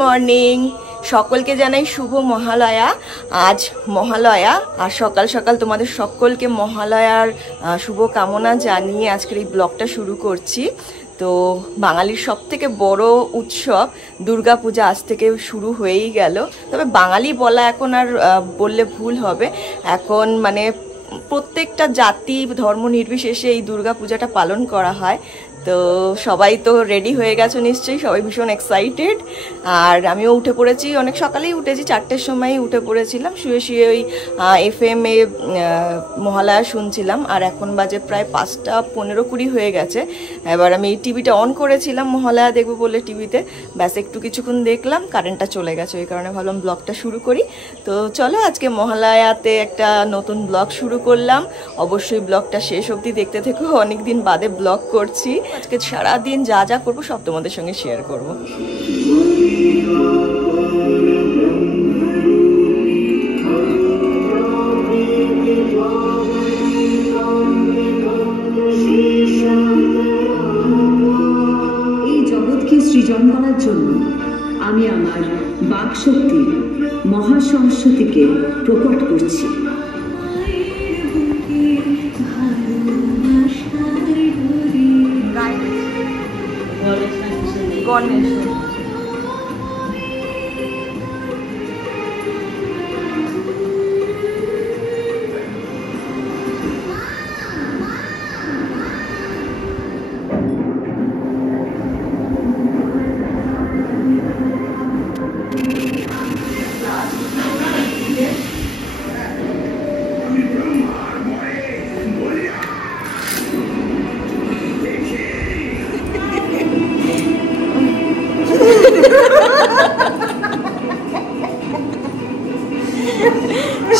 Morning, সকলকে জানাই শুভ মহালয়া। আজ মহালয়া, আর সকাল সকাল তোমাদের সকলকে মহালয়ার শুভ কামনা জানিয়ে আজকের এই ব্লগটা শুরু করছি। তো বাঙালির সবথেকে বড় উৎসব দুর্গাপূজা আজ থেকে শুরু হয়েই গেল। তবে বাঙালি বলা এখন আর বললে ভুল হবে, এখন মানে প্রত্যেকটা জাতি ধর্ম নির্বিশেষে এই দুর্গাপূজাটা পালন করা হয়। তো সবাই তো রেডি হয়ে গেছো নিশ্চয়ই, সবাই ভীষণ এক্সাইটেড। আর আমিও উঠে পড়েছি, অনেক সকালেই উঠেছি, 4টের সময়ই উঠে পড়েছিলাম। শুয়ে শুয়ে ওই FM এ মহালয়া শুনছিলাম। আর এখন বাজে প্রায় 5টা 15-20 হয়ে গেছে। এবার আমি টিভিটা অন করেছিলাম মহালয়া দেখবো বলে টিভিতে, ব্যাস একটু কিছুক্ষণ দেখলাম, কারেন্টটা চলে গেছে, ওই কারণে ভাবলাম ব্লগটা শুরু করি। তো চলো আজকে মহালয়াতে একটা নতুন ব্লগ শুরু করলাম। অবশ্যই ব্লগটা শেষ অবধি দেখতে থেকো, অনেকদিন বাদে ব্লগ করছি। আজকে সারাদিন যা যা করবো সব তোমাদের সঙ্গে শেয়ার করব। এই জগৎকে সৃজন করার জন্য আমি আমার বাকশক্তি মহাসরস্বতীকে প্রকট করছি। গণেশ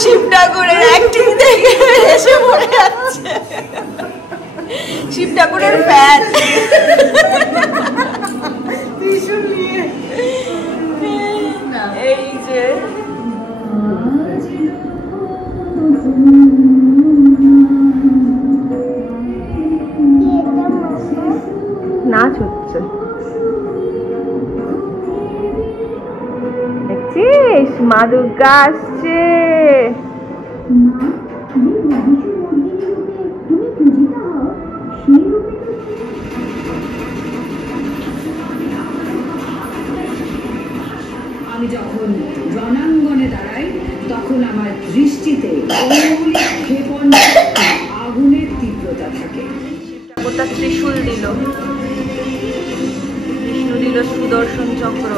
শিব ঠাকুরের অ্যাক্টিং দেখে এসে পড়ে যাচ্ছে। শিব ঠাকুরের ফ্যান। এই যে নাচ হচ্ছে, দেখছিস? মা দুর্গা আসছে। আমি যখন রণাঙ্গনে দাঁড়াই তখন আমার দৃষ্টিতে ক্ষেপণ আগুনের তীব্রতা থাকে। ঠাকুরটা ত্রিশূল দিল, বিষ্ণু দিল সুদর্শন চক্র।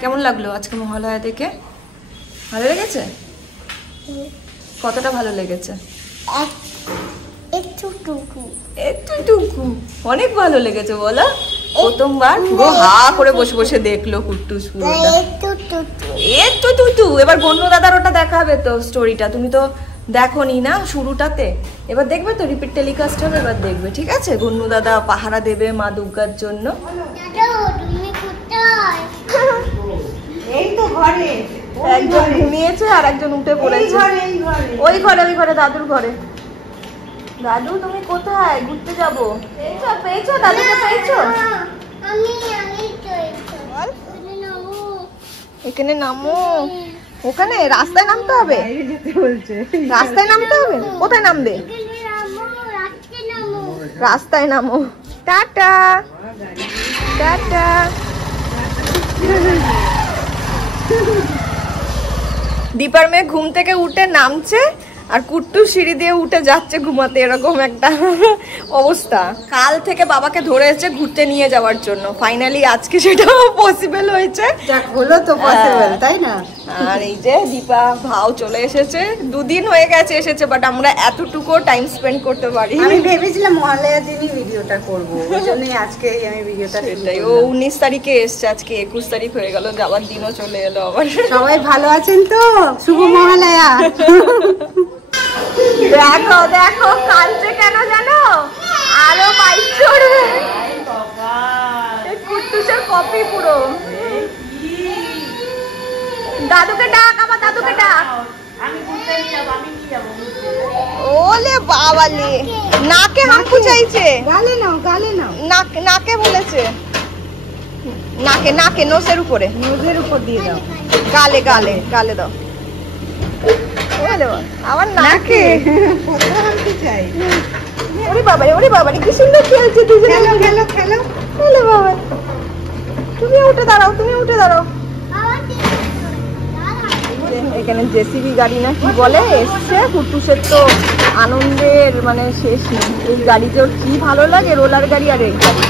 কেমন লাগলো আজকে মহালয়া দেখে? ভালো লেগেছে? কতটা ভালো লেগেছে? একটুটুকু, অনেক ভালো লেগেছে বলো। প্রথমবার পুরো হা করে বসে বসে দেখলো কুট্টুস পুরোটা। একটু এবার গণ্য দাদার ওটা দেখাবে তো স্টোরিটা, তুমি তো দেখোনি না শুরুটাতে, এবার দেখবে তো, রিপিট টেলিকাস্ট হবে, এবার দেখবে, ঠিক আছে? গণ্য দাদা পাহারা দেবে মা দুর্গার জন্য। এই তো ঘরে একজন ঘুমিয়েছে আর একজন উঠে পড়েছে। ওই ঘরে দাদুর ঘরে। দাদু তুমি কোথায়? ঘুরতে যাবো। পেয়েছো দাদুকে? পেয়েছো? এখানে নামো। ওখানে রাস্তায় নামতে হবে? রাস্তায় নামতে হবে? কোথায় নামবে? রাস্তায় নামো। Tata tata. দীপার মেয়ে ঘুম থেকে উঠে নামছে আর কুট্টু সিঁড়ি দিয়ে উঠে যাচ্ছে ঘুমাতে, এরকম একটা অবস্থা। কাল থেকে বাবাকে ধরে এসেছে ঘুরতে নিয়ে যাওয়ার জন্য, ফাইনালি আজকে সেটা পসিবল হয়েছে। হলো তো পসিবল, তাই না? আর এই যে দীপা ভাও চলে এসেছে, 2 দিন হয়ে গেছে এসেছে, বাট আমরা এতটুকু টাইম স্পেন্ড করতে পারি। আমি ভেবেছিলাম মহালয়ার দিনই ভিডিওটা করব, ওই জন্যই আজকে আমি ভিডিওটা সেটাই। ও 19 তারিখে এসছে, আজকে 21 তারিখ হয়ে গেল, যাওয়ার দিনও চলে এলো আবার। সবাই ভালো আছেন তো? শুভ মহালয়া। দেখো দেখো কালকে কেন জানো আরো বাইক চড়বে কুট্টুসের কপি পুরো। দাদুকে ডাক, আমার দাদুকে ডাক। ওলে বাবালে নাকে হাঁকু চাইছে। গালে নাও, গালে নাও। নাকে বলেছে, নাকে নাকে নোসের উপরে, নোজের উপর দিয়ে দাও। গালে গালে গালে দাও। আবার নাকে কত হাঁটতে চাই। ওরে বাবারে কি সুন্দর খেলছে দুজনে। খেলো খেলো খেলো। ওলে বাবা, তুমি উঠে দাঁড়াও, তুমি উঠে দাঁড়াও। এখানে জেসিবি গাড়ি না কি বলে এসছে। কুট্টুসের তো আনন্দের মানে শেষ নেই। এই গাড়িতে ওর কি ভালো লাগে, রোলার গাড়ি আর এই গাড়ি।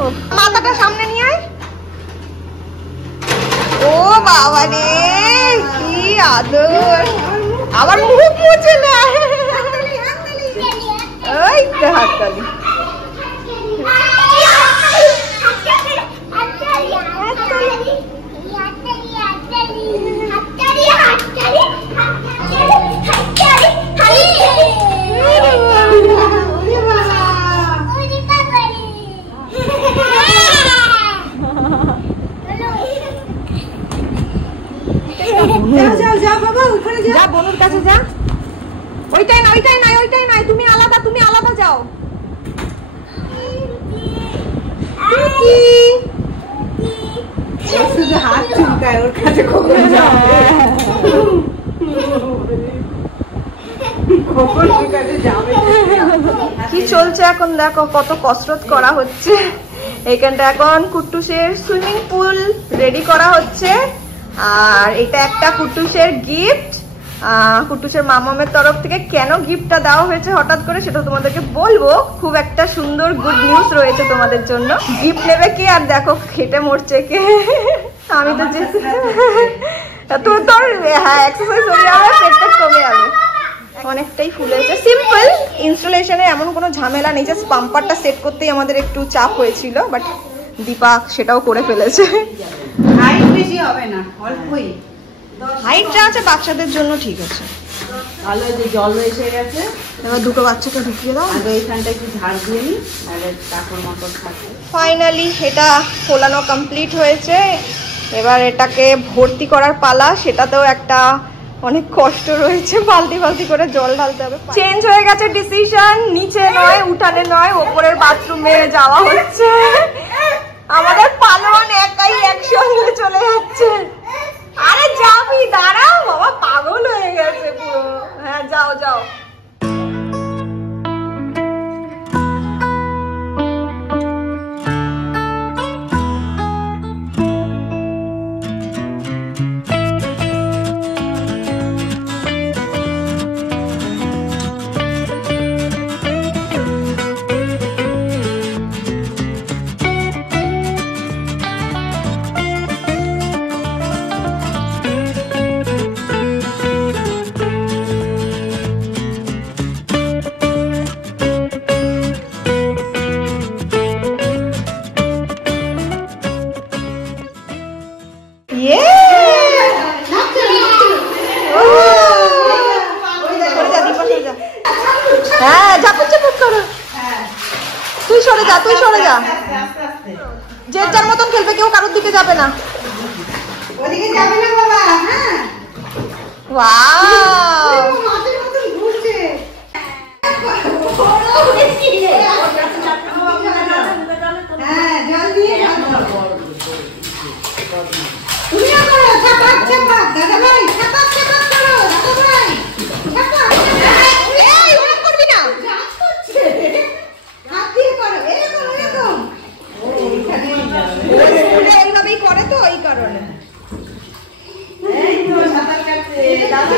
ও মাথাটা সামনে নিয়ে আয়। ও বাবা রে কি আদর, আবার মুখ মুছে নেয়। ওই তো হাততালি। যা বাবা, ওখানে যা। যা বনুর কাছে যা। ওইটাই নাই, তুমি আলাদা যাও। শুধু হাত চুলকায়, ওর কাছে কখন যাবে? কখন ওর কাছে যাবে? কি চলছে এখন দেখো, কত কসরত করা হচ্ছে। এইখানটা এখন কুট্টুসের সুইমিং পুল রেডি করা হচ্ছে। আর এটা একটা কুট্টুসের গিফট, কুট্টুসের মামামের তরফ থেকে। কেন গিফটটা দেওয়া হয়েছে হঠাৎ করে সেটা তোমাদেরকে বলবো। খুব একটা সুন্দর গুড নিউজ রয়েছে তোমাদের জন্য। গিফট নেবে কে, আর দেখো খেটে মরছে কে। আমি তো তুমি তোর হ্যাঁ এক্সারসাইজ হয়ে যাবে, পেটটা কমে যাবে। অনেকটাই ফুলেছে। সিম্পল ইনস্টলেশনে এমন কোনো ঝামেলা নেই, জাস্ট পাম্পারটা সেট করতেই আমাদের একটু চাপ হয়েছিল, বাট দীপা সেটাও করে ফেলেছে। হাইট বেশি হবে না, অল্পই। হাইট যা আছে বাচ্চাদের জন্য ঠিক আছে। ভালো যে জল এসে গেছে, এবার দুটো বাচ্চাকে ঢুকিয়ে দাও। আগে এইখানটা একটু ঝাড় দিয়ে নি, আর কাপড় মাকড় থাকে। ফাইনালি এটা খোলানো কমপ্লিট হয়েছে। এবার এটাকে ভর্তি করার পালা। সেটাতেও একটা অনেক কষ্ট রয়েছে, বালতি বালতি করে জল ঢালতে হবে। চেঞ্জ হয়ে গেছে ডিসিশন, নিচে নয় উঠানে নয় ওপরের বাথরুমে যাওয়া হচ্ছে। আমাদের পালন একাই একসঙ্গে চলে যাচ্ছে। আরে যাবি, দাঁড়াও বাবা, পাগল হয়ে গেছে পুরো। হ্যাঁ যাও যাও। হ্যাঁ ঝাপুক ঝাপুক করো। তুই সরে যা, তুই সরে যা। যে যার মতন খেলবে, কেউ কারোর দিকে যাবে না। ওদিকে যাবে না বাবা। হ্যাঁ, ওয়াও মাছের মতন ঘুরছে। হ্যাঁ, জল দিয়ে তুমিও করো, চাপাক চাপাক। দাদা ভাই চাপাক চাপাক করো, দাদা ভাই চাপাক। এই ওরকম করবি না। কাজ করছে, হাত দিয়ে করো, এরকম এরকম। এইভাবেই করে তো, এই কারণে। এই তো সাঁতার কাটছে দাদা।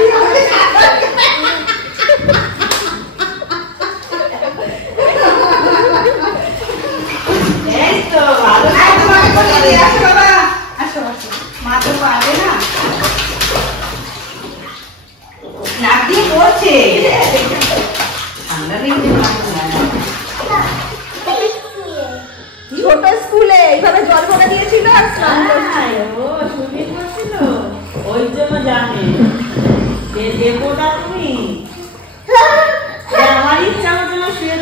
এই তো ভালো। আসো বাবা, আসো আসো। মা তো পারবে না, নাক দিয়ে পড়ছে। ঠান্ডা লেগেছে। ছোট স্কুলে এইভাবে জল ভরা দিয়েছিল আর স্নান করছিল। ও সুইমিং করছিল, ওই জন্য জানে যে দেবো না তুমি।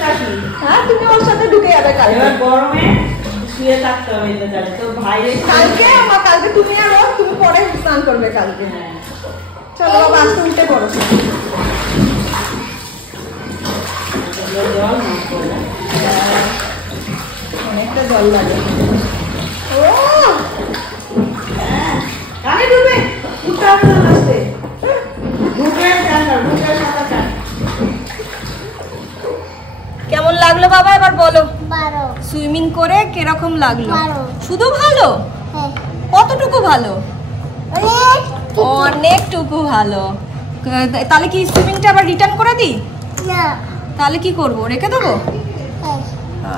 রাখি। হ্যাঁ তুমি ওর সাথে ঢুকে যাবে কালকে। এবার গরমে শুয়ে থাকতে হবে ইন্দ্রজালে, তো ভাইরে কালকে তুমি আর ও, তুমি পরে স্নান করবে কালকে। হ্যাঁ। চলো বাবা আজকে উঠে পড়ো। জল মুখ করে অনেকটা জল লাগে। ও কানে ঢুকবে, উঠতে হবে না আসতে, ঢুকে সাঁতার কাট। কেমন লাগলো বাবা এবার বলো? সুইমিং করে কিরকম লাগলো? শুধু ভালো? কতটুকু ভালো? অনেকটুকু ভালো। তাহলে কি সুইমিংটা আবার রিটার্ন করে দিই? তাহলে কি করব, রেখে দেবো?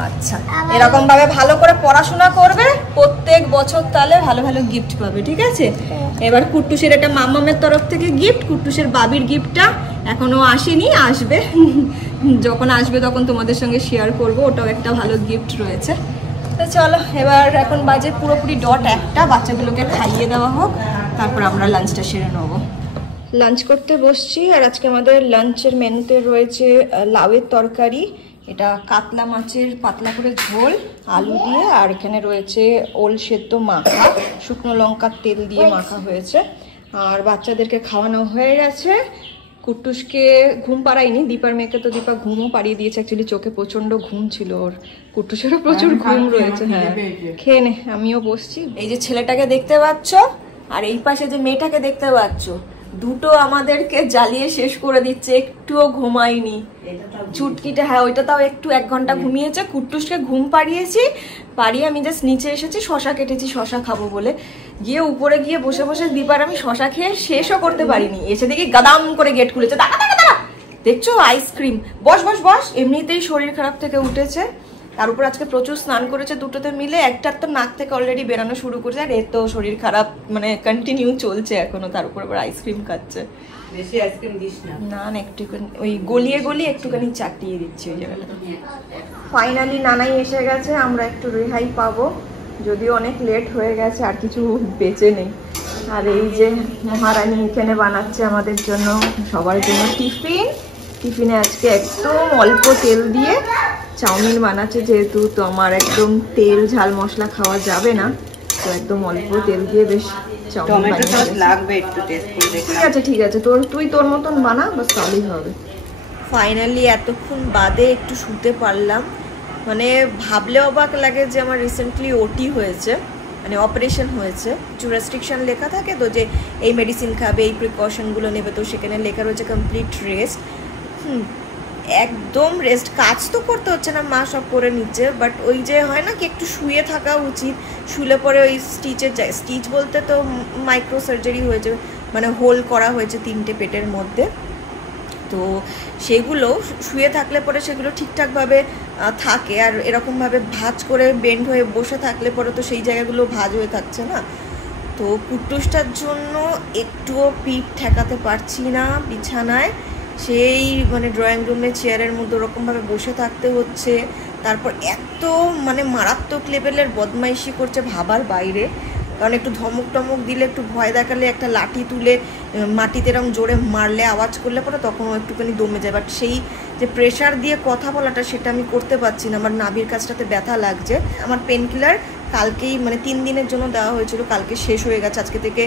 আচ্ছা, এরকম ভাবে ভালো করে পড়াশোনা করবে, প্রত্যেক বছর তাহলে ভালো ভালো গিফট পাবে, ঠিক আছে? এবার কুট্টুসের এটা মাম্মামের তরফ থেকে গিফট, কুট্টুসের বাবির গিফটটা এখনো আসেনি, আসবে। যখন আসবে তখন তোমাদের সঙ্গে শেয়ার করব, ওটাও একটা ভালো গিফট রয়েছে। তো চলো এবার এখন বাজে পুরোপুরি 1:00, বাচ্চাগুলোকে খাইয়ে দেওয়া হোক, তারপর আমরা লাঞ্চটা সেরে নেবো। লাঞ্চ করতে বসছি, আর আজকে আমাদের লাঞ্চের মেনুতে রয়েছে লাউয়ের তরকারি, এটা কাতলা মাছের পাতলা করে ঝোল আলু দিয়ে, আর এখানে রয়েছে ওল সেদ্ধ মাখা, শুকনো লঙ্কার তেল দিয়ে মাখা হয়েছে। আর বাচ্চাদেরকে খাওয়ানো হয়ে গেছে। কুট্টুসকে ঘুম পাড়াইনি, দীপার মেয়েকে তো দীপা ঘুমও পাড়িয়ে দিয়েছে, অ্যাকচুয়ালি চোখে প্রচন্ড ঘুম ছিল ওর, কুট্টুসেরও প্রচুর ঘুম রয়েছে। হ্যাঁ খেয়ে নে, আমিও বসছি। এই যে ছেলেটাকে দেখতে পাচ্ছ, আর এই পাশে যে মেয়েটাকে দেখতে পাচ্ছ, দুটো আমাদেরকে জ্বালিয়ে শেষ করে দিচ্ছে, একটুও ঘুমায়নি। চুটকিটা, হ্যাঁ ওইটা তাও একটু 1 ঘন্টা ঘুমিয়েছে। কুট্টুসকে ঘুম পাড়িয়েছি, পাড়িয়ে আমি জাস্ট নিচে এসেছি, শশা কেটেছি শশা খাবো বলে, গিয়ে উপরে গিয়ে বসে বসে দীপার আমি শশা খেয়ে শেষও করতে পারিনি, এসে দেখি গাদাম করে গেট খুলেছে, দাঁড়া দাঁড়া দাঁড়া, দেখছো আইসক্রিম, বস বস বস। এমনিতেই শরীর খারাপ থেকে উঠেছে, তার উপর আজকে প্রচুর স্নান করেছে দুটোতে মিলে, একটার তো নাক থেকে অলরেডি বেরানো শুরু করেছে, আর এর তো শরীর খারাপ মানে কন্টিনিউ চলছে এখনো, তার উপর আবার আইসক্রিম খাচ্ছে। বেশি আইসক্রিম দিস না। না একটুখানি ওই গলিয়ে গলিয়ে একটুখানি চাটিয়ে দিচ্ছি ওই জায়গাটা। ফাইনালি নানাই এসে গেছে, আমরা একটু রেহাই পাবো, যদিও অনেক লেট হয়ে গেছে, আর কিছু বেঁচে নেই। আর এই যে মহারানী এখানে বানাচ্ছে আমাদের জন্য সবার জন্য টিফিন, টিফিনে আজকে একদম অল্প তেল দিয়ে চাউমিন বানাচ্ছে, যেহেতু তো আমার একদম তেল ঝাল মশলা খাওয়া যাবে না, তো একদম অল্প তেল দিয়ে বেশ চাউমিন বানিয়েছে। লাগবে একটু টেস্ট করে দেখলাম। ঠিক আছে ঠিক আছে, তুই তোর মতন বানা, বাস তাহলেই হবে। ফাইনালি এতক্ষণ বাদে একটু শুতে পারলাম, মানে ভাবলে অবাক লাগে যে আমার রিসেন্টলি ওটি হয়েছে, মানে অপারেশন হয়েছে। কিছু রেস্ট্রিকশন লেখা থাকে তো, যে এই মেডিসিন খাবে, এই প্রিকশনগুলো নেবে, তো সেখানে লেখা রয়েছে কমপ্লিট রেস্ট। একদম রেস্ট, কাজ তো করতে হচ্ছে না, মা সব করে নিচ্ছে, বাট ওই যে হয় না কি একটু শুয়ে থাকা উচিত, শুলে পরে ওই স্টিচের যায়, স্টিচ বলতে তো মাইক্রো সার্জারি হয়েছে, মানে হোল করা হয়েছে 3টে পেটের মধ্যে, তো সেগুলো শুয়ে থাকলে পরে সেগুলো ঠিকঠাকভাবে থাকে, আর এরকমভাবে ভাঁজ করে বেন্ড হয়ে বসে থাকলে পরে তো সেই জায়গাগুলো ভাঁজ হয়ে থাকছে না। তো কুট্টুসটার জন্য একটুও পিঠ ঠেকাতে পারছি না বিছানায়, সেই মানে ড্রয়িং রুমে চেয়ারের মধ্যে ওরকমভাবে বসে থাকতে হচ্ছে। তারপর এত মানে মারাত্মক লেভেলের বদমাইশি করছে ভাবার বাইরে, কারণ একটু ধমক টমক দিলে, একটু ভয় দেখালে, একটা লাঠি তুলে মাটিতে এরকম জোরে মারলে, আওয়াজ করলে পরে তখন ও একটুখানি দমে যায়, বাট সেই যে প্রেশার দিয়ে কথা বলাটা সেটা আমি করতে পারছি না, আমার নাভির কাছটাতে ব্যথা লাগছে। আমার পেন কিলার কালকেই মানে 3 দিনের জন্য দেওয়া হয়েছিল, কালকে শেষ হয়ে গেছে, আজকে থেকে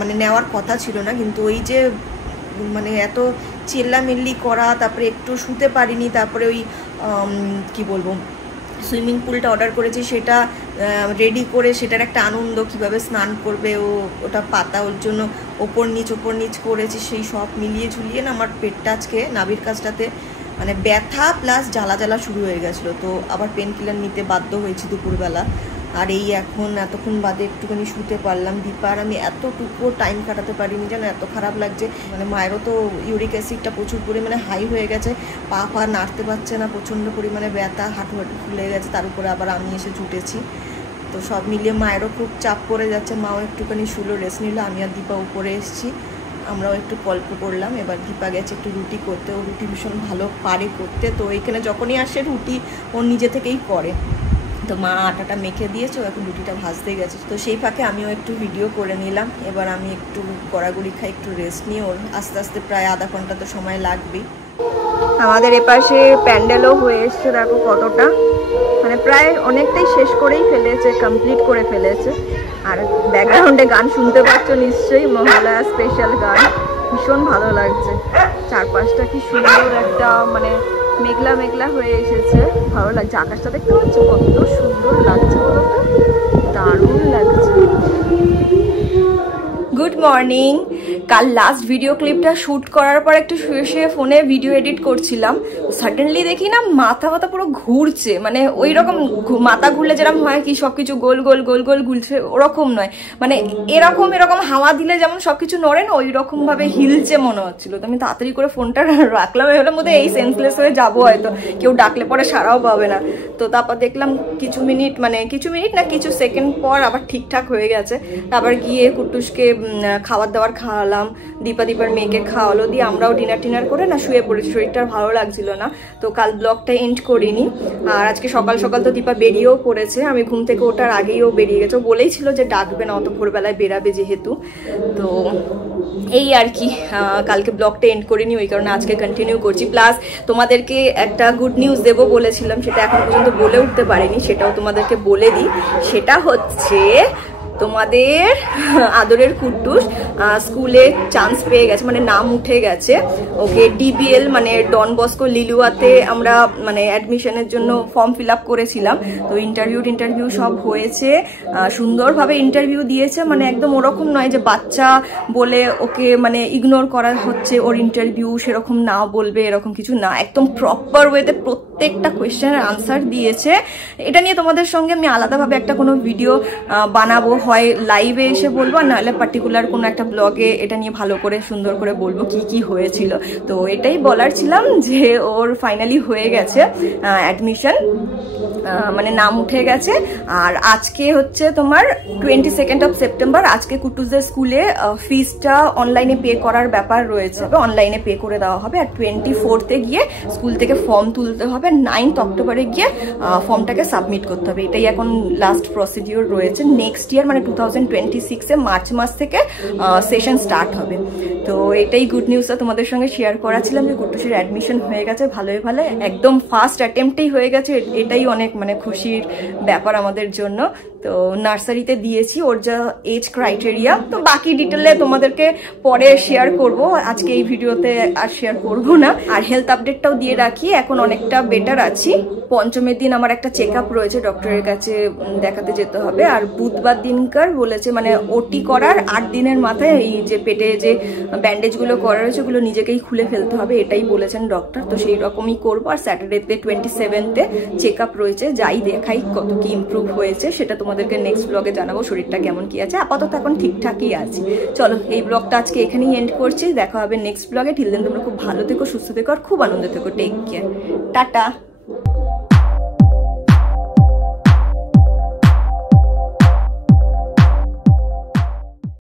মানে নেওয়ার কথা ছিল না, কিন্তু ওই যে মানে এত চিল্লামিল্লি করা, তারপরে একটু শুতে পারিনি, তারপরে ওই কি বলবো সুইমিং পুলটা অর্ডার করেছি, সেটা রেডি করে সেটার একটা আনন্দ, কিভাবে স্নান করবে ওটা পাতা, ওর জন্য ওপর নিচ করেছি, সেই সব মিলিয়ে ঝুলিয়ে না আমার পেটটা আজকে নাভির কাছটাতে মানে ব্যথা প্লাস জ্বালা জ্বালা শুরু হয়ে গেছিলো, তো আবার পেন কিলার নিতে বাধ্য হয়েছি দুপুরবেলা। আর এই এখন এতক্ষণ বাদে একটুখানি শুতে পারলাম। দীপার আমি এতটুকু টাইম কাটাতে পারিনি, যেন এত খারাপ লাগছে, মানে মায়েরও তো ইউরিক অ্যাসিডটা প্রচুর পরিমাণে হাই হয়ে গেছে, পা নাড়তে পারছে না, প্রচণ্ড পরিমাণে ব্যথা, হাঁটু ফুলে গেছে, তার উপরে আবার আমি এসে জুটেছি, তো সব মিলিয়ে মায়েরও খুব চাপ পড়ে যাচ্ছে। মাও একটুখানি শুলো, রেস্ট নিল, আমি আর দীপা উপরে এসেছি, আমরাও একটু গল্প করলাম। এবার দীপা গেছে একটু রুটি করতে, ও রুটি ভীষণ ভালো পারে করতে, তো এইখানে যখনই আসে রুটি ওর নিজে থেকেই করে, তো মা আটাটা মেখে দিয়েছে, ও এখন রুটিটা ভাজতে গেছে, তো সেই ফাঁকে আমিও একটু ভিডিও করে নিলাম। এবার আমি একটু গড়াগড়ি খাই, একটু রেস্ট নিয়ে, ওর আস্তে আস্তে প্রায় আধা ঘন্টা তো সময় লাগবেই। আমাদের এপাশে প্যান্ডেলও হয়ে এসছে, দেখো কতটা, মানে প্রায় অনেকটাই শেষ করেই ফেলেছে, কমপ্লিট করে ফেলেছে। আর ব্যাকগ্রাউন্ডে গান শুনতে পাচ্ছ নিশ্চয়ই, মহালয়া স্পেশাল গান, ভীষণ ভালো লাগছে। চারপাশটা কি সুন্দর একটা মানে মেঘলা মেঘলা হয়ে এসেছে, ভালো লাগছে। আকাশটা দেখতে পাচ্ছ কত সুন্দর লাগছে, বলো তো, দারুণ লাগছে। Good morning. কাল লাস্ট ভিডিও ক্লিপটা শ্যুট করার পর একটু শুয়ে শুয়ে ফোনে ভিডিও এডিট করছিলাম, সাডেনলি দেখি না মাথা পুরো ঘুরছে, মানে ওই রকম মাথা ঘুরলে যেরকম হয় কি সবকিছু গোল গোল গোল গোল ঘুরছে, ওরকম নয়, মানে এরকম হাওয়া দিলে যেমন সবকিছু নড়ে না, ওই রকম ভাবে হিলছে মনে হচ্ছিল। তো আমি তাড়াতাড়ি করে ফোনটা রাখলাম, এর মধ্যে এই সেন্সলেস হয়ে যাবো, হয়তো কেউ ডাকলে পরে সারাও পাবে না। তো তারপর দেখলাম কিছু মিনিট না কিছু সেকেন্ড পর আবার ঠিকঠাক হয়ে গেছে। তারপর গিয়ে কুট্টুসকে খাবার দাবার খাওয়ালাম, দীপার মেয়েকে খাওয়ালো, দিয়ে আমরাও ডিনার করে না শুয়ে পড়েছি, শরীরটা ভালো লাগছিল না। তো কাল ব্লগটা এন্ড করিনি। আর আজকে সকাল সকাল তো দীপা বেরিয়েও পড়েছে, আমি ঘুম থেকে ওঠার আগেই ও বেরিয়ে গেছে, ও বলেই ছিল যে ডাকবে না, অত ভোরবেলায় বেরাবে যেহেতু। তো এই আর কি, কালকে ব্লগটা এন্ড করিনি, ওই কারণে আজকে কন্টিনিউ করছি। প্লাস তোমাদেরকে একটা গুড নিউজ দেবো বলেছিলাম, সেটা এখন পর্যন্ত বলে উঠতে পারিনি, সেটাও তোমাদেরকে বলে দিই। সেটা হচ্ছে তোমাদের আদরের কুট্টুস স্কুলে চান্স পেয়ে গেছে, মানে নাম উঠে গেছে। ওকে ডিবিএল মানে ডন বস্কো লিলুয়াতে আমরা মানে অ্যাডমিশনের জন্য ফর্ম ফিল আপ করেছিলাম। তো ইন্টারভিউ সব হয়েছে, সুন্দরভাবে ইন্টারভিউ দিয়েছে, মানে একদম ওরকম নয় যে বাচ্চা বলে ওকে মানে ইগনোর করা হচ্ছে ওর ইন্টারভিউ, সেরকম না বলবে এরকম কিছু না, একদম প্রপার ওয়েতে প্রত্যেকটা কোয়েশ্চেনের আনসার দিয়েছে। এটা নিয়ে তোমাদের সঙ্গে আমি আলাদাভাবে একটা কোনো ভিডিও বানাবো, হয় লাইভে এসে বলবো, আর নাহলে পার্টিকুলার কোনো একটা ব্লগে এটা নিয়ে ভালো করে সুন্দর করে বলবো কি হয়েছিল। তো এটাই বলার ছিলাম যে ওর ফাইনালি হয়ে গেছে অ্যাডমিশন, মানে নাম উঠে গেছে। আর আজকে হচ্ছে তোমার 22 সেপ্টেম্বর, আজকে কুট্টুসদের স্কুলে ফিসটা অনলাইনে পে করার ব্যাপার রয়েছে, অনলাইনে পে করে দেওয়া হবে। আর 24 গিয়ে স্কুল থেকে ফর্ম তুলতে হবে, 9 অক্টোবরে গিয়ে ফর্মটাকে সাবমিট করতে হবে। এটাই এখন লাস্ট প্রসিডিওর রয়েছে। নেক্সট ইয়ার মানে 2026-এ মার্চ মাস থেকে সেশন স্টার্ট হবে। তো এটাই গুড নিউজটা তোমাদের সঙ্গে শেয়ার করাছিলাম যে কুট্টুসের অ্যাডমিশন হয়ে গেছে ভালোই, একদম ফার্স্ট অ্যাটেম্পটেই হয়ে গেছে, এটাই অনেক মানে খুশির ব্যাপার আমাদের জন্য। তো নার্সারিতে দিয়েছি, ওর যা এজ ক্রাইটেরিয়া, তো বাকি ডিটেলে তোমাদেরকে পরে শেয়ার করব, আজকে এই ভিডিওতে আর শেয়ার করব না। আর হেলথ আপডেটটাও দিয়ে রাখি, এখন অনেকটা বেটার আছি। পঞ্চমের দিন আমার একটা চেক আপ রয়েছে, ডক্টরের কাছে দেখাতে যেতে হবে। আর বুধবার দিনকার বলেছে মানে ওটি করার 8 দিনের মাথায় এই যে পেটে যে ব্যান্ডেজগুলো করা রয়েছে ওগুলো নিজেকেই খুলে ফেলতে হবে, এটাই বলেছেন ডক্টর। তো সেই রকমই করবো। আর স্যাটারডেতে 27-এ চেক আপ রয়েছে, যাই দেখাই কত কি ইমপ্রুভ হয়েছে সেটা তোমাদেরকে নেক্সট ব্লগে জানাবো, শরীরটা কেমন কি আছে। আপাতত এখন ঠিকঠাকই আছে। চলো এই ব্লগটা আজকে এখানেই এন্ড করছি, দেখা হবে নেক্সট ব্লগে। টিল দেন তোমরা খুব ভালো থেকো, সুস্থ থেকো, আর খুব আনন্দ থেকো। Take care, tata.